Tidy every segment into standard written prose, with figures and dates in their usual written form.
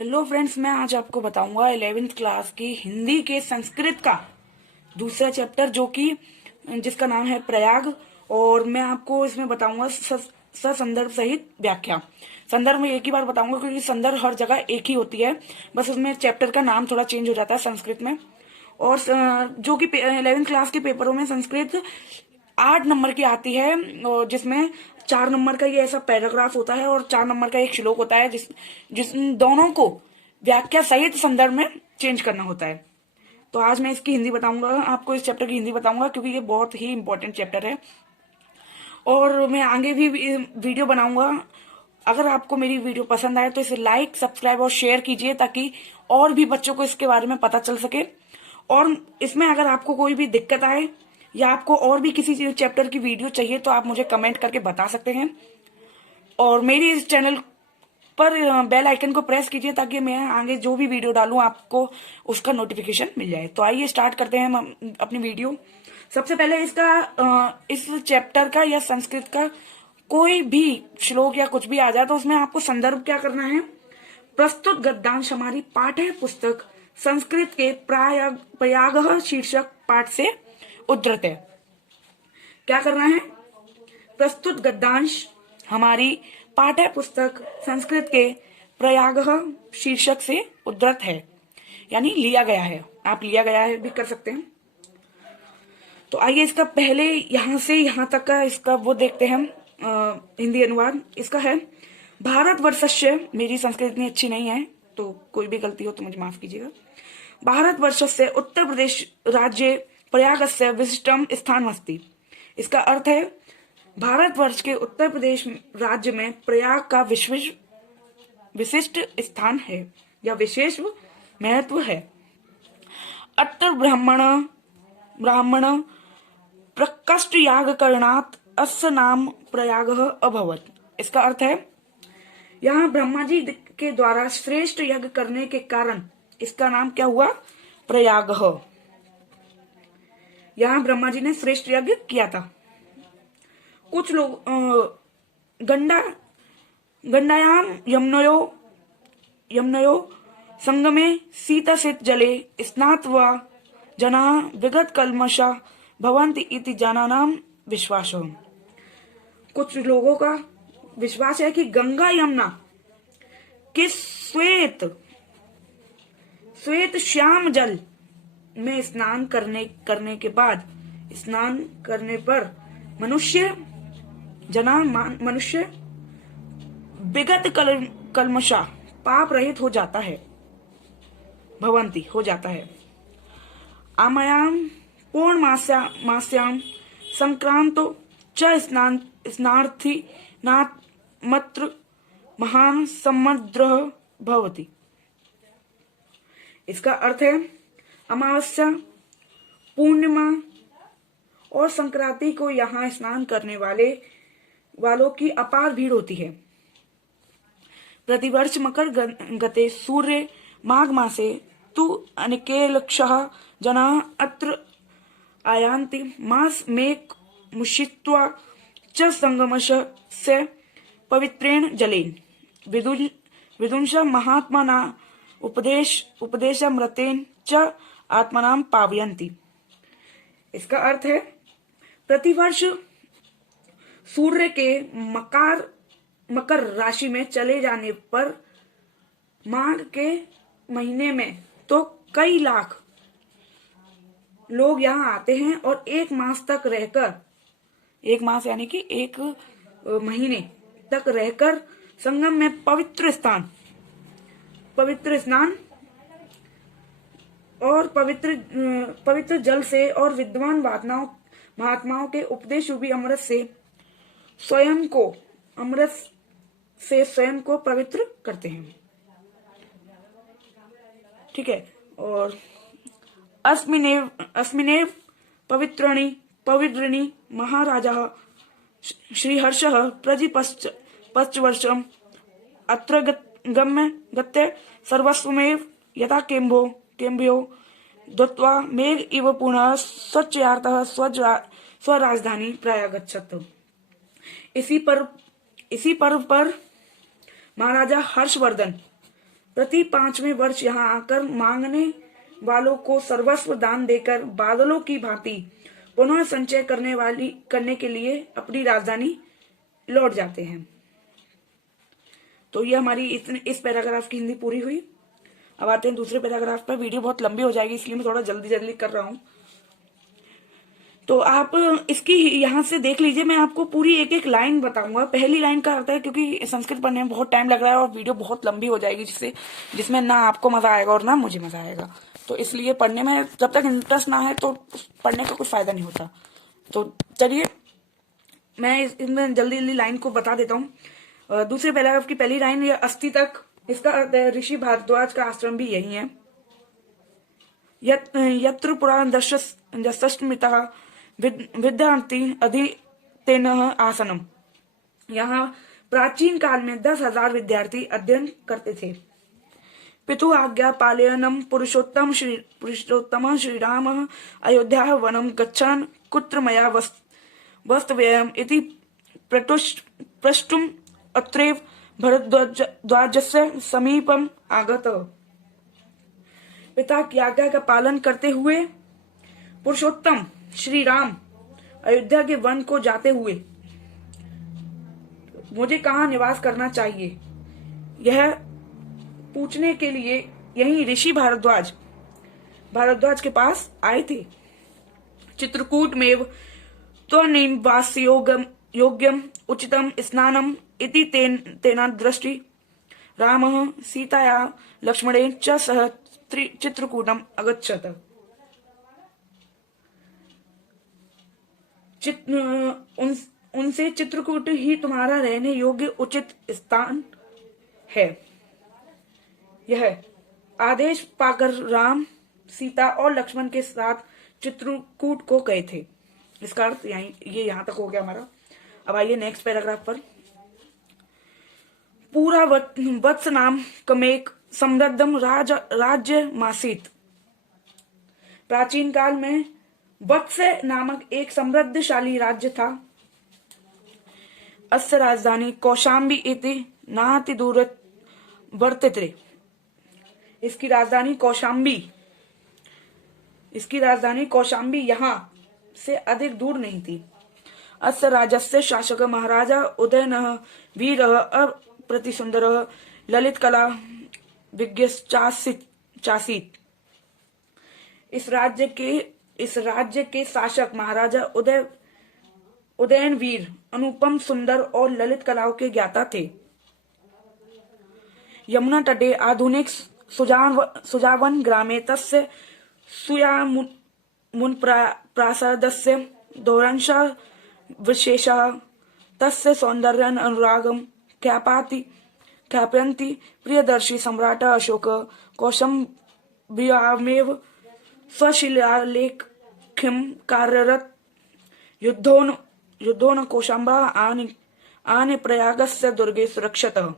Hello friends, मैं आज आपको बताऊंगा 11th क्लास की हिंदी के संस्कृत का दूसरा चैप्टर जो कि जिसका नाम है प्रयाग। और मैं आपको इसमें बताऊंगा ससंदर्भ सहित व्याख्या। संदर्भ में एक ही बार बताऊंगा क्योंकि संदर्भ हर जगह एक ही होती है, बस उसमें चैप्टर का नाम थोड़ा चेंज हो जाता है संस्कृत में। और जो कि 11th क्लास के पेपरों में संस्कृत 8 नंबर की आती है, और जिसमें 4 नंबर का ये ऐसा पैराग्राफ होता है और 4 नंबर का एक श्लोक होता है, जिस दोनों को व्याख्या सहित संदर्भ में चेंज करना होता है। तो आज मैं इसकी हिंदी बताऊंगा आपको, इस चैप्टर की हिंदी बताऊंगा क्योंकि ये बहुत ही इंपॉर्टेंट चैप्टर है। और मैं आगे भी वीडियो बनाऊंगा। अगर आपको मेरी वीडियो पसंद आए तो इसे लाइक, सब्सक्राइब और शेयर कीजिए ताकि और भी बच्चों को इसके बारे में पता चल सके। और इसमें अगर आपको कोई भी दिक्कत आए या आपको और भी किसी चैप्टर की वीडियो चाहिए तो आप मुझे कमेंट करके बता सकते हैं। और मेरी इस चैनल पर बेल आइकन को प्रेस कीजिए ताकि मैं आगे जो भी वीडियो डालूं आपको उसका नोटिफिकेशन मिल जाए। तो आइए स्टार्ट करते हैं हम अपनी वीडियो। सबसे पहले इस चैप्टर का या संस्कृत का कोई भी श्लोक या कुछ भी आ जाए तो उसमें आपको संदर्भ क्या करना है। प्रस्तुत गद्यांश हमारी पाठ्य पुस्तक संस्कृत के प्रयाग शीर्षक पाठ से उद्धृत है। क्या करना है? प्रस्तुत गद्यांश हमारी पाठ्य पुस्तक संस्कृत के प्रयाग शीर्षक से उद्धृत है, यानी लिया गया है। आप लिया गया है भी कर सकते हैं। तो आइए इसका पहले यहां से यहां तक का इसका वो देखते हैं। हिंदी अनुवाद इसका है। भारतवर्षस्य, मेरी संस्कृत इतनी अच्छी नहीं है तो कोई भी गलती हो तो मुझे माफ कीजिएगा। भारतवर्षस्य उत्तर प्रदेश राज्य प्रयागस्य विशिष्टम स्थानमस्ति। इसका अर्थ है भारतवर्ष के उत्तर प्रदेश राज्य में प्रयाग का विशिष्ट स्थान है या विशेष महत्व है। अत्र ब्राह्मण प्रकष्ट याग करणात् अस्य नाम प्रयाग अभवत। इसका अर्थ है यहाँ ब्रह्मा जी के द्वारा श्रेष्ठ यज्ञ करने के कारण इसका नाम क्या हुआ? प्रयाग। यहाँ ब्रह्मा जी ने श्रेष्ठ यज्ञ किया था। कुछ लोग गंडायाम यमुनयो संगमे शीतसित जले स्नात्वा जना विगत कल्मषा भवन्ति इति जनानाम विश्वास। कुछ लोगों का विश्वास है कि गंगा यमुना के श्वेत श्याम जल में स्नान करने के बाद, स्नान करने पर मनुष्य विगत कल्मषा पाप रहित हो जाता है, भवंती हो जाता है। आमयाम पूर्णमास्याम संक्रांतो च स्नार्थी नात्र महान समुद्र भवति। इसका अर्थ है अमावस्या, पूर्णिमा और संक्रांति को यहाँ स्नान करने वालों की अपार भीड़ होती है। प्रतिवर्ष मकर गते सूर्य माघ मासे तु अनेकेलक्षः जनाः अत्र आयान्ति। मास मेक मुषित्वा च संगमस्य पवित्रेण जलेन विदुंश महात्मना उपदेशमृतेन च आत्मनां पावयन्ति। इसका अर्थ है प्रतिवर्ष सूर्य के मकर राशि में चले जाने पर माघ के महीने में तो कई लाख लोग यहाँ आते हैं और 1 मास तक रहकर, 1 मास यानी कि 1 महीने तक रहकर संगम में पवित्र स्नान और पवित्र जल से और विद्वान महात्माओं के उपदेश रूपी अमृत से स्वयं को पवित्र करते हैं। ठीक है। और अस्मिनेव पवित्रिणी महाराजा श्रीहर्ष पश्चवर्षम अत्र गत्य सर्वस्वमेव यथा केम्भ्यो दत्वा मेघ इव पुनः स्वच्छयार्थः स्वराजधानी प्रयागच्छत्। इसी पर्व पर महाराजा हर्षवर्धन प्रति 5वें वर्ष यहाँ आकर मांगने वालों को सर्वस्व दान देकर बादलों की भांति पुनः संचय करने के लिए अपनी राजधानी लौट जाते हैं। तो ये हमारी इस पैराग्राफ की हिंदी पूरी हुई। अब आते हैं दूसरे पैराग्राफ पर। वीडियो बहुत लंबी हो जाएगी इसलिए मैं थोड़ा जल्दी जल्दी कर रहा हूं। तो आप इसकी यहाँ से देख लीजिए, मैं आपको पूरी एक एक लाइन बताऊंगा। पहली लाइन का अर्थ है, क्योंकि संस्कृत पढ़ने में बहुत टाइम लग रहा है और वीडियो बहुत लंबी हो जाएगी, जिसमें ना आपको मजा आएगा और ना मुझे मजा आएगा। तो इसलिए पढ़ने में जब तक इंटरेस्ट ना है तो पढ़ने का कुछ फायदा नहीं होता। तो चलिए मैं इसमें जल्दी जल्दी लाइन को बता देता हूँ। दूसरे पैराग्राफ की पहली लाइन, ये अस्थि तक, इसका अर्थ है ऋषि भारद्वाज का आश्रम भी यही है। यत्र पुराण दशस्मिता विद्यार्थी अधितेन आसनम, यहाँ प्राचीन काल में 10,000 विद्यार्थी अध्ययन करते थे। पितु आज्ञा पालयनम पुरुषोत्तम श्री राम अयोध्या वनम गच्छन् कुत्र मया वस्तव्यम् इति प्रष्टुम अत्रैव भरद्वाजस्य समीपम आगत। पिता की आज्ञा का पालन करते हुए पुरुषोत्तम श्री राम अयोध्या के वन को जाते हुए मुझे कहाँ निवास करना चाहिए, यह पूछने के लिए यही ऋषि भारद्वाज के पास आए थे। चित्रकूट में त्वनिवास योग्यम उचितम स्नानम इति तेना दृष्टि रामः सीताया लक्ष्मणेन च सह चित्रकूटम अगच्छत। उनसे चित्रकूट ही तुम्हारा रहने योग्य उचित स्थान है। यह आदेश पाकर राम, सीता और लक्ष्मण के साथ चित्रकूट को गए थे। इसका अर्थ ये यहां तक हो गया हमारा। अब आइए नेक्स्ट पैराग्राफ पर। पूरा वत्स नाम कमेक समृद्धम राज्य मासीत। प्राचीन काल में वत्स नामक एक समृद्धशाली राज्य था। अस्य राजधानी कौशाम्बी इति नाति दूर वर्तते। इसकी राजधानी कौशाम्बी यहाँ से अधिक दूर नहीं थी। अस्य राज्यस्य शासक महाराजा उदयनः वीरः अप्रतिसुन्दरः ललित कला विज्ञश्चासीत्। इस राज्य के शासक महाराजा उदयन वीर, अनुपम, सुंदर और ललित कलाओं के ज्ञाता थे। यमुना तटे आधुनिक सुजावन ग्रामे तस्य सुयामुन प्रासादस्य दौरंशः विशेषः तस्य सौन्दर्यं अनुरागं ख्यापयन्ति प्रियदर्शी सम्राट अशोक कौशम्ब्यामेव स्वशिलालेखं कार्यरत युद्धोन कौशाम्बा आने प्रयागस्य दुर्गे सुरक्षतः।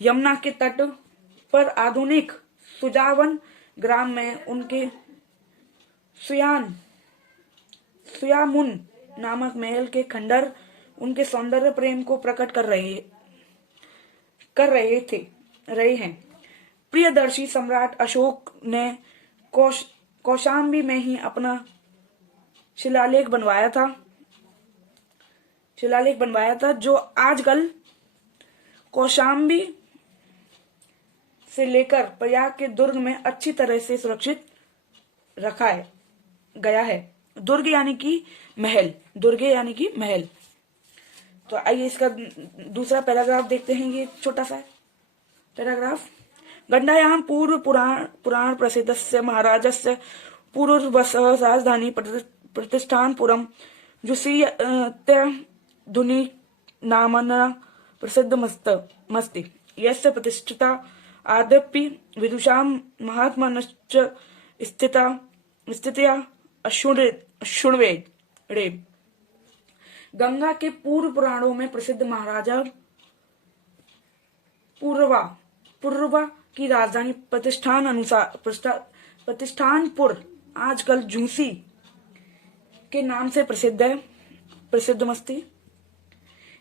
यमुना के तट पर आधुनिक सुजावन ग्राम में उनके सुयामुन नामक महल के खंडर उनके सौंदर्य प्रेम को प्रकट कर रहे हैं। प्रियदर्शी सम्राट अशोक ने कौशाम्बी में ही अपना शिलालेख बनवाया था जो आजकल कौशाम्बी से लेकर प्रयाग के दुर्ग में अच्छी तरह से सुरक्षित रखा गया है। दुर्ग यानी कि महल। तो आइए इसका दूसरा पैराग्राफ देखते हैं। ये छोटा सा पैराग्राफ। गंडायाम पूर्व पुराण प्रसिद्धस्य महाराजस्य पूर्ववसः राजधानी प्रतिष्ठानपुरम जुसीयत्य नामना प्रसिद्धमस्ति। यस्य प्रतिष्ठिता आद्यपि विदुषां महात्मनश्च स्थित्या अशृण्वे। गंगा के पूर्व पुराणों में प्रसिद्ध महाराजा पूर्वा की राजधानी प्रतिष्ठानपुर आजकल झूसी के नाम से प्रसिद्ध है, प्रसिद्धमस्ति।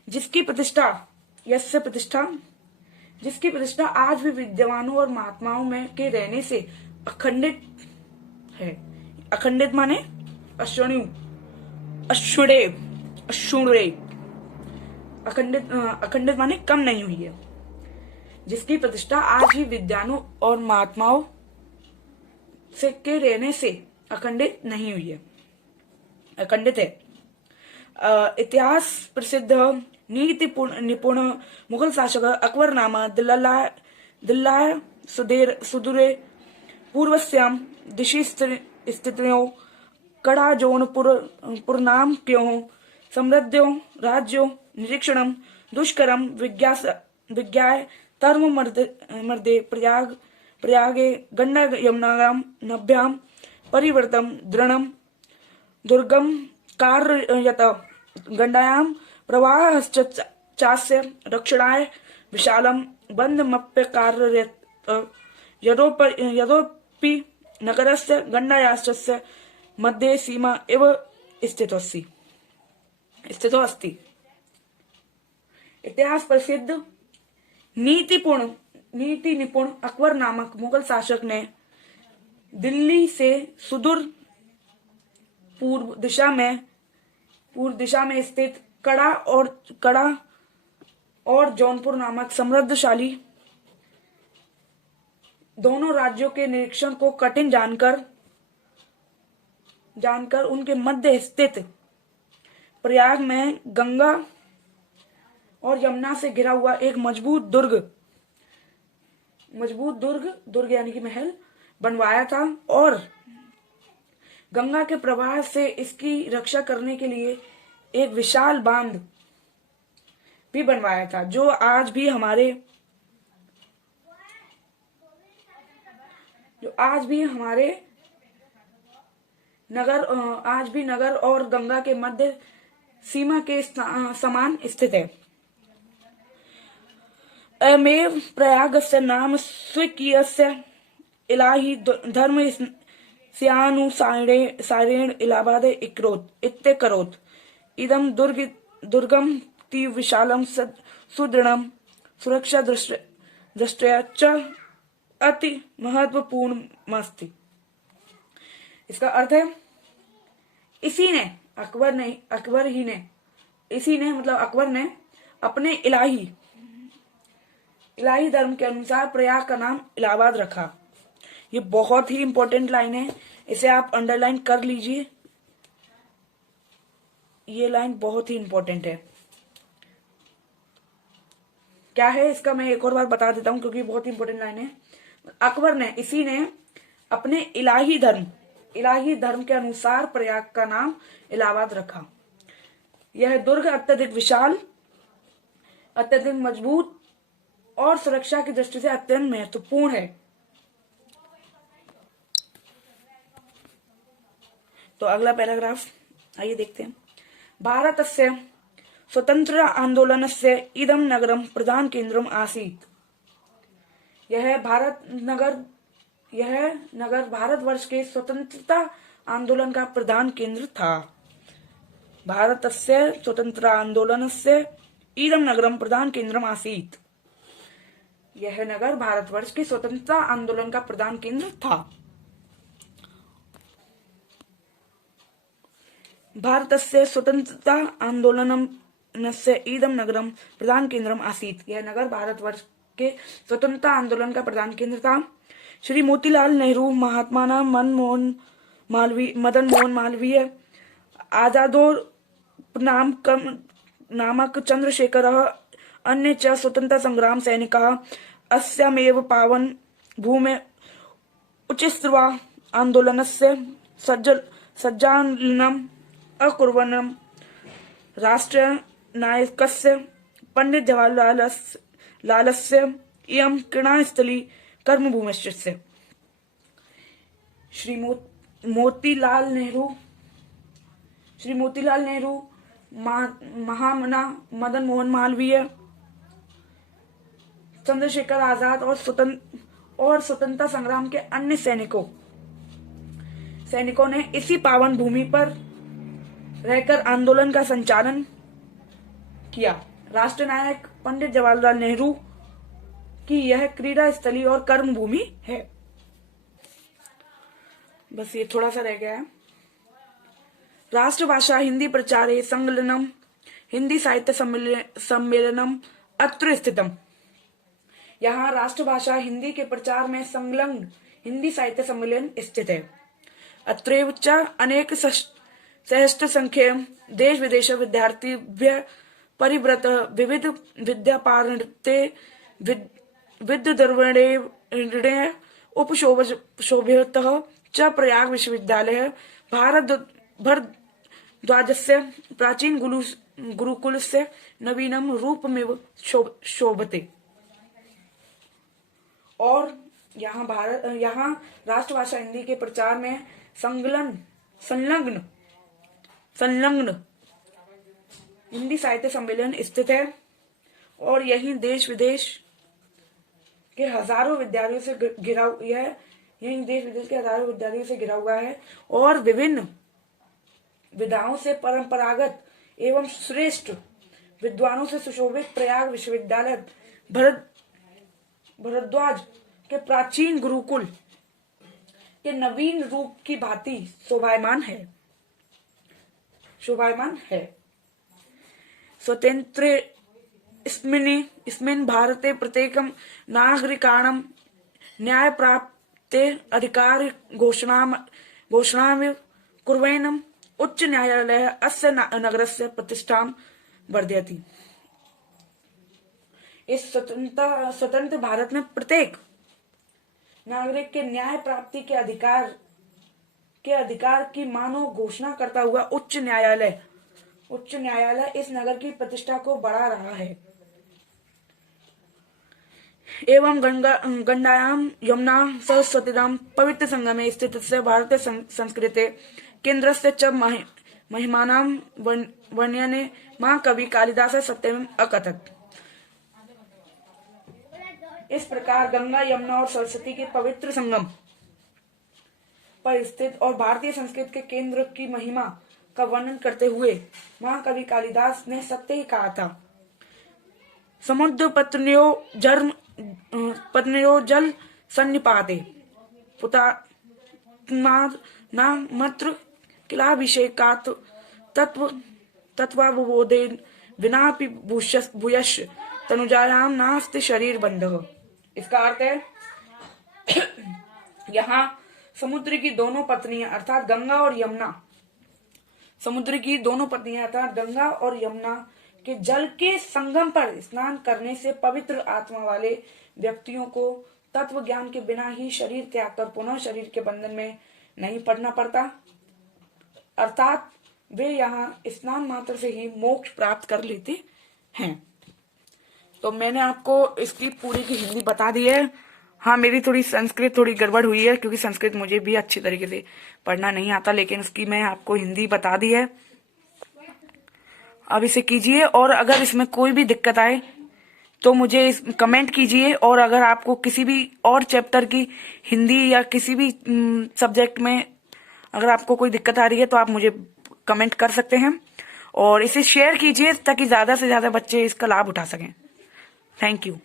जिसकी प्रतिष्ठा, यस्य प्रतिष्ठा, जिसकी प्रतिष्ठा आज भी विद्वानों और महात्माओं में के रहने से अखंडित है। अखंडित माने अक्षुण्य, अक्षुण्य, अक्षुण्य, अखंडित माने कम नहीं हुई है। जिसकी प्रतिष्ठा आज भी विद्वानों और महात्माओं से के रहने से अखंडित नहीं हुई है, अखंडित है। इतिहास प्रसिद्ध नीति निपुण मुगल शासक अकबर नामा दिल्लाय सुदूरे पूर्वस्याम दिशि स्थितियों कड़ा जौनपुर नाम क्यों समृद्ध्यो राज्यो निरीक्षणम दुष्करम विज्ञाय धर्म मर्दे प्रयागे गंगा यमुनायाम नभ्याम परिवर्तम दृढ़म दुर्गम कार्यत गंडायाम प्रवाह चास्य रक्षणाय विशालम बंधमप्य कार्यरत यदोपि नगरस्य गंडायाश्च मध्ये सीमा एव स्थितो अस्ति। इतिहास प्रसिद्ध नीति निपुण अकबर नामक मुगल शासक ने दिल्ली से सुदूर पूर्व दिशा में स्थित कड़ा और जौनपुर नामक समृद्धशाली दोनों राज्यों के निरीक्षण को कठिन जानकर उनके मध्य स्थित प्रयाग में गंगा और यमुना से घिरा हुआ एक मजबूत दुर्ग यानी कि महल बनवाया था और गंगा के प्रवाह से इसकी रक्षा करने के लिए एक विशाल बांध भी बनवाया था, जो आज भी नगर और गंगा के मध्य सीमा के समान स्थित है। अमेव प्रयागस्य नाम स्वीकीयस्य इलाही धर्म स्यानुसारेण इलाहाबाद इत्यकरोत् इदं दुर्गम ति विशालम सुदृढ़म सुरक्षा दृष्टया च अति महत्वपूर्णमस्ति। इसका अर्थ है अकबर ने अपने इलाही धर्म के अनुसार प्रयाग का नाम इलाहाबाद रखा। ये बहुत ही इंपॉर्टेंट लाइन है, इसे आप अंडरलाइन कर लीजिए। ये लाइन बहुत ही इंपॉर्टेंट है। क्या है इसका मैं एक और बार बता देता हूं, क्योंकि बहुत ही इंपॉर्टेंट लाइन है। अकबर ने अपने इलाही धर्म के अनुसार प्रयाग का नाम इलाहाबाद रखा। यह दुर्ग अत्यधिक विशाल, अत्यधिक मजबूत और सुरक्षा की दृष्टि से अत्यंत महत्वपूर्ण है। तो अगला पैराग्राफ आइए देखते हैं। भारतस्य स्वतंत्र आंदोलनस्य इदं नगरम प्रधान केंद्रम आसीत्। यह नगर भारतवर्ष के स्वतंत्रता आंदोलन का प्रधान केंद्र था। भारतस्य स्वतंत्र आंदोलनस्य इदं नगरम प्रधान केंद्रम आसीत्। यह नगर भारतवर्ष के स्वतंत्रता आंदोलन का प्रधान केंद्र था। भारतस्य स्वतंत्रता आंदोलनस्य इदं नगरम प्रधान केंद्रम आसीत्। यह नगर भारतवर्ष के स्वतंत्रता आंदोलन का प्रधान केंद्र था। श्री मोतीलाल नेहरू, महात्मा मदन मोहन मालवीय, आजादो नामक चंद्रशेखरः अन्ये च स्वतंत्रता संग्राम सैनिकाः अस्यामेव पावन भूमे उच्चैस्त्वा आंदोलनस्य सज्जाननम् अकुर्वन्। राष्ट्रनायकस्य पंडित जवाहरलालस्य इयं क्रीडास्थली कर्मभूमिश्च। श्री मोतीलाल नेहरू, महामना मदन मोहन मालवीय, चंद्रशेखर आजाद और स्वतंत्रता संग्राम के अन्य सैनिकों ने इसी पावन भूमि पर रहकर आंदोलन का संचालन किया। राष्ट्र नायक पंडित जवाहरलाल नेहरू की यह क्रीड़ा स्थली और कर्म भूमि है। बस ये थोड़ा सा रह गया है। राष्ट्रभाषा हिंदी प्रचारे संकलनम हिंदी साहित्य सम्मेलनम अत्र स्थितम। यहाँ राष्ट्रभाषा हिंदी के प्रचार में संलग्न हिंदी साहित्य सम्मेलन स्थित है। अत्रैव च अनेक सहस्त्र संख्य देश विदेश विद्यार्थी परिव्रत विविध विद्यापारण्यते विद्याद्रविणे उपशोभितः च प्रयाग विश्वविद्यालय भारत भरद्वाजस्य प्राचीन गुरुकुलस्य नवीनम रूपमेव शोभते। और यहाँ राष्ट्रभाषा हिंदी के प्रचार में संलग्न हिंदी साहित्य सम्मेलन स्थित है और यही देश विदेश के हजारों विद्यार्थियों से घिरा हुआ है और विभिन्न विधाओं से परंपरागत एवं श्रेष्ठ विद्वानों से सुशोभित प्रयाग विश्वविद्यालय भरद्वाज के प्राचीन गुरुकुल के नवीन रूप की भांति शोभायमान है। स्वतंत्र इसमें भारते प्रत्येकम नागरिकाणां न्याय प्राप्ते अधिकार घोषणां कुर्वन् उच्च न्यायालय अस्य नगरस्य प्रतिष्ठां वर्धयति। इस स्वतंत्र भारत में प्रत्येक नागरिक के न्याय प्राप्ति के अधिकार की मानो घोषणा करता हुआ उच्च न्यायालय इस नगर की प्रतिष्ठा को बढ़ा रहा है। एवं गंगायाम यमुना सरस्वतीनां पवित्र संगमे स्थितस्य भारतीय संस्कृते केन्द्रस्य च महिमानां वर्णने महाकवि कालिदास सत्यम अकथत्। इस प्रकार गंगा यमुना और सरस्वती के पवित्र संगम पर स्थित और भारतीय संस्कृति के केंद्र की महिमा का वर्णन करते हुए महाकवि कालिदास ने सत्य ही कहा था। समुद्र पत्न्यो जल सन्निपाते पुतात्मात्र किलाभिषेकात् तत्त्वावबोधेन विनापि भूयश्च तनुजायां नास्ति शरीर बंधः। इसका अर्थ है यहाँ समुद्र की दोनों पत्नियां अर्थात गंगा और यमुना के जल के संगम पर स्नान करने से पवित्र आत्मा वाले व्यक्तियों को तत्व ज्ञान के बिना ही शरीर त्याग कर पुनः शरीर के बंधन में नहीं पड़ना पड़ता, अर्थात वे यहाँ स्नान मात्र से ही मोक्ष प्राप्त कर लेते हैं। तो मैंने आपको इसकी पूरी की हिंदी बता दी है। हाँ, मेरी थोड़ी संस्कृत थोड़ी गड़बड़ हुई है क्योंकि संस्कृत मुझे भी अच्छी तरीके से पढ़ना नहीं आता, लेकिन उसकी मैं आपको हिंदी बता दी है। अब इसे कीजिए और अगर इसमें कोई भी दिक्कत आए तो मुझे कमेंट कीजिए, और अगर आपको किसी भी और चैप्टर की हिंदी या किसी भी सब्जेक्ट में अगर आपको कोई दिक्कत आ रही है तो आप मुझे कमेंट कर सकते हैं, और इसे शेयर कीजिए ताकि ज्यादा से ज्यादा बच्चे इसका लाभ उठा सकें। Thank you.